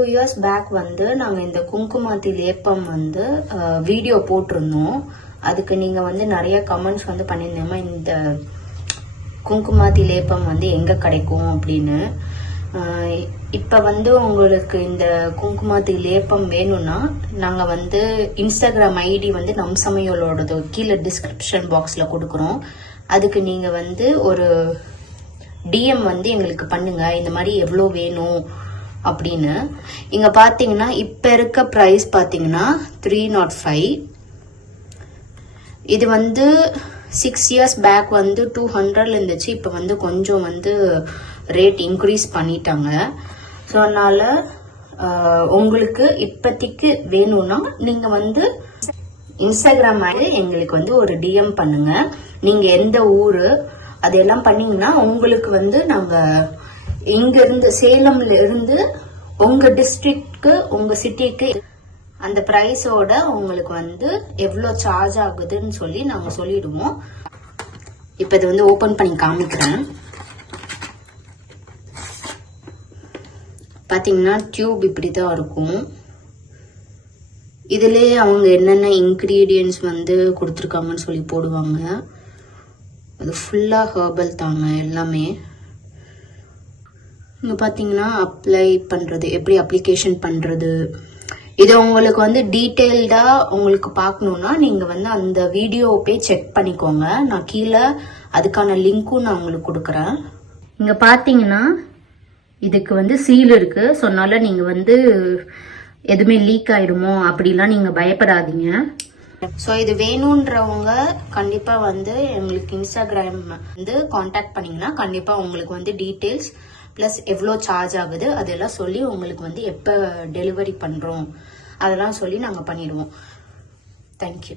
few years back வந்து நாங்கள் இந்த குங்குமாத்தி லேப்பம் வந்து வீடியோ போட்டிருந்தோம். அதுக்கு நீங்கள் வந்து நிறைய கமெண்ட்ஸ் வந்து பண்ணியிருந்தேம்மா இந்த குங்குமாத்தி லேப்பம் வந்து எங்கே கிடைக்கும் அப்படின்னு. இப்போ வந்து உங்களுக்கு இந்த குங்குமாத்தி லேப்பம் வேணும்னா நாங்கள் வந்து இன்ஸ்டாகிராம் ஐடி வந்து நம் சமையலோடது கீழே டிஸ்கிரிப்ஷன் பாக்ஸில் கொடுக்குறோம். அதுக்கு நீங்கள் வந்து ஒரு டிஎம் வந்து எங்களுக்கு பண்ணுங்க, இந்த மாதிரி எவ்வளோ வேணும் அப்படின்னு. இங்க பாத்தீங்கன்னா இப்ப இருக்க பிரைஸ் பாத்தீங்கன்னா 305. இது வந்து 6 years பேக் வந்து 200 இருந்துச்சு. இப்ப வந்து கொஞ்சம் வந்து ரேட் இன்க்ரீஸ் பண்ணிட்டாங்க. ஸோ அதனால உங்களுக்கு இப்போதைக்கு வேணும்னா நீங்க வந்து இன்ஸ்டாகிராம் எங்களுக்கு வந்து ஒரு டிஎம் பண்ணுங்க. நீங்க எந்த ஊரு அதெல்லாம் பண்ணீங்கன்னா உங்களுக்கு வந்து நாங்க இங்க இருந்து சேலம்ல இருந்து உங்க டிஸ்ட்ரிக்ட்க்கு உங்க சிட்டிக்கு அந்த பிரைஸோட உங்களுக்கு வந்து எவ்வளவு சார்ஜ் ஆகுதுன்னு சொல்லி நாங்க சொல்லிடுவோம். இப்ப இது வந்து ஓபன் பண்ணி காமிக்கிறேன். பாத்தீங்கன்னா டியூப் இப்படிதான் இருக்கும். இதுலயே அவங்க என்னென்ன இன்கிரீடியன்ஸ் வந்து கொடுத்துருக்காங்கன்னு சொல்லி போடுவாங்க. அது ஃபுல்லா ஹெர்பல் தாங்க எல்லாமே. இங்க பாத்தீங்கன்னா அப்ளை பண்றது, எப்படி அப்ளிகேஷன் பண்றது, இது உங்களுக்கு வந்து டீட்டெயில்டா உங்களுக்கு பார்க்கணும்னா நீங்க வந்து அந்த வீடியோ போய் செக் பண்ணிக்கோங்க. நான் கீழே அதுக்கான லிங்க்கும் நான் உங்களுக்கு கொடுக்குறேன். இங்க பாத்தீங்கன்னா இதுக்கு வந்து சீல் இருக்கு. சொன்னால நீங்க வந்து எதுவுமே லீக் ஆயிடுமோ அப்படிலாம் நீங்க பயப்படாதீங்க. ஸோ இது வேணுன்றவங்க கண்டிப்பா வந்து எங்களுக்கு இன்ஸ்டாகிராம் வந்து காண்டாக்ட் பண்ணீங்கன்னா கண்டிப்பா உங்களுக்கு வந்து டீட்டெயில்ஸ் பிளஸ் எவ்வளோ சார்ஜ் ஆகுது அதெல்லாம் சொல்லி உங்களுக்கு வந்து எப்போ டெலிவரி பண்றோம் அதெல்லாம் சொல்லி நாங்கள் பண்ணிடுவோம். தேங்க்யூ.